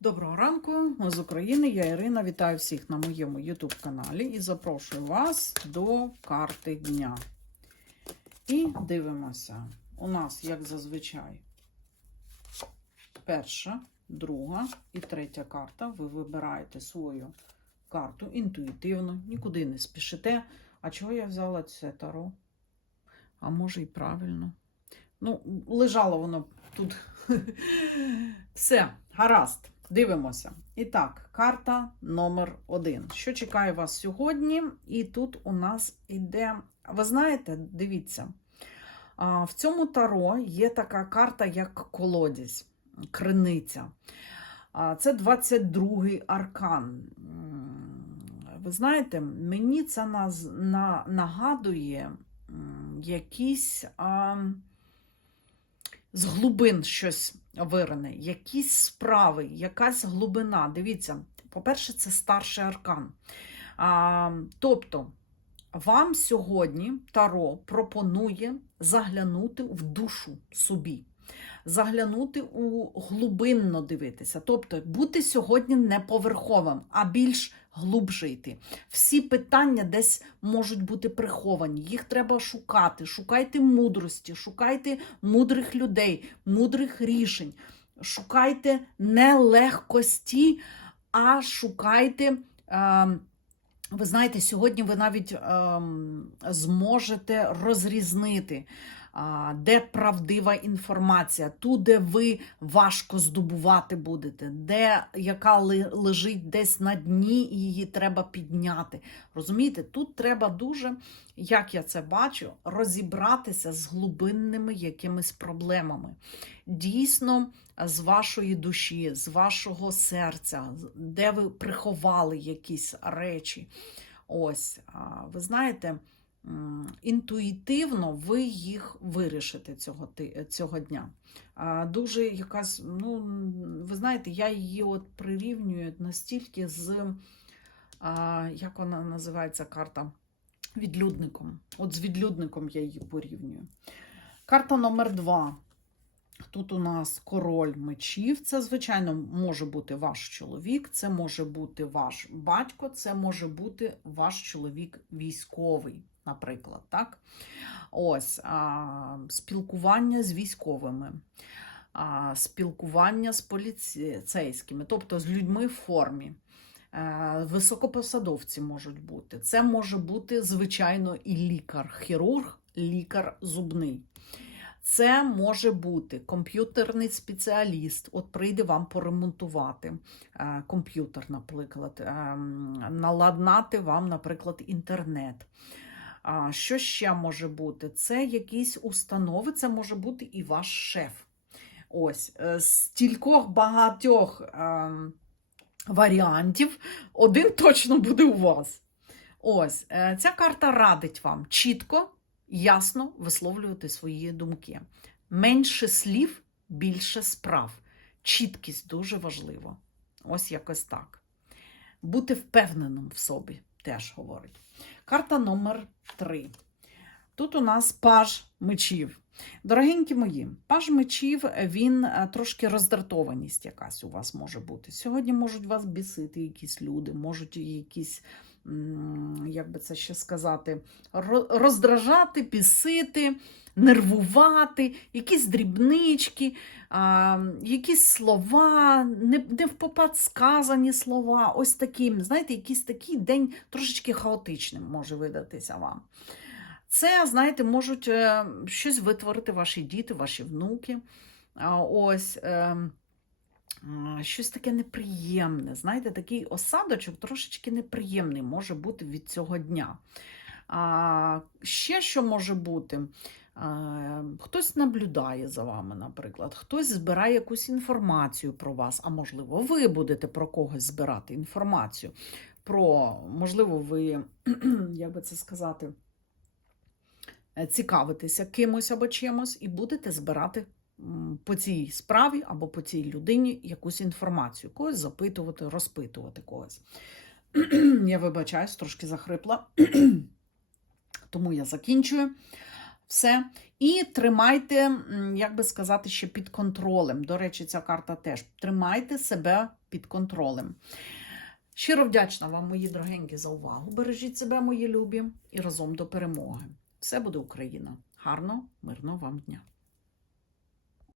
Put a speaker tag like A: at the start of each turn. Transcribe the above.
A: Доброго ранку, з України. Я Ірина. Вітаю всіх на моєму YouTube каналі і запрошую вас до карти дня. І дивимося. У нас, як зазвичай, перша, друга і третя карта. Ви вибираєте свою карту інтуїтивно, нікуди не спішите. А чого я взяла це таро? А може і правильно. Ну, лежало воно тут. Все, гаразд. Дивимося. І так, карта номер один. Що чекає вас сьогодні? І тут у нас іде. Ви знаєте, дивіться, в цьому таро є така карта, як колодязь, криниця. Це 22-й аркан. Ви знаєте, мені це нагадує якісь. З глибин щось вирине, якісь справи, якась глибина. Дивіться, по-перше, це старший аркан. А, тобто, вам сьогодні Таро пропонує заглянути в душу собі, заглянути у глибинно дивитися. Тобто, бути сьогодні не поверховим, а більш глубже йти. Всі питання десь можуть бути приховані, їх треба шукати. Шукайте мудрості, шукайте мудрих людей, мудрих рішень. Шукайте не легкості, а шукайте. Е, ви знаєте, сьогодні ви навіть ем, зможете розрізнити, де правдива інформація, ту, де ви важко здобувати будете, де яка лежить десь на дні, і її треба підняти. Розумієте, тут треба дуже, як я це бачу, розібратися з глибинними якимись проблемами. Дійсно, з вашої душі, з вашого серця, де ви приховали якісь речі. Ось, ви знаєте, інтуїтивно ви їх вирішите цього, цього дня. Дуже якась, ну, ви знаєте, я її от прирівнюю настільки з, як вона називається карта? Відлюдником. От з відлюдником я її порівнюю. Карта номер два. Тут у нас король мечів. Це, звичайно, може бути ваш чоловік, це може бути ваш батько, це може бути ваш чоловік військовий, наприклад. Так? Ось а, спілкування з військовими, а, спілкування з поліцейськими, тобто з людьми в формі. Е, Високопосадовці можуть бути. Це може бути, звичайно, і лікар, хірург, лікар зубний. Це може бути комп'ютерний спеціаліст, от прийде вам поремонтувати е, комп'ютер, наприклад, е, наладнати вам, наприклад, інтернет. Що ще може бути? Це якісь установи, це може бути і ваш шеф. Ось, е, з стількох багатьох варіантів, один точно буде у вас. Ось, ця карта радить вам чітко ясно висловлювати свої думки. Менше слів, більше справ. Чіткість дуже важлива. Ось якось так. Бути впевненим в собі теж говорить. Карта номер 3. Тут у нас паж мечів. Дорогенькі мої, паж мечів, він е, трошки роздратованість якась у вас може бути. Сьогодні можуть вас бісити якісь люди, можуть якісь як би це ще сказати, роздражати, пісити, нервувати, якісь дрібнички, якісь слова, не, впопад сказані слова. Ось таким, знаєте, якийсь такий день трошечки хаотичним може видатися вам. Це, знаєте, можуть е, щось витворити ваші діти, ваші внуки. Ось. Щось таке неприємне. Знаєте, такий осадочок трошечки неприємний може бути від цього дня. А, ще що може бути? Хтось наблюдає за вами, наприклад, хтось збирає якусь інформацію про вас, а можливо, ви будете про когось збирати інформацію. Про, можливо, ви, як би це сказати, е, цікавитеся кимось або чимось і будете збирати по цій справі або по цій людині якусь інформацію, когось запитувати, розпитувати когось. Я вибачаюсь, трошки захрипла, тому я закінчую. Все. І тримайте, як би сказати, ще під контролем. До речі, ця карта теж. Тримайте себе під контролем. Щиро вдячна вам, мої дорогенькі, за увагу. Бережіть себе, мої любі, і разом до перемоги. Все буде Україна. Гарно, мирного вам дня!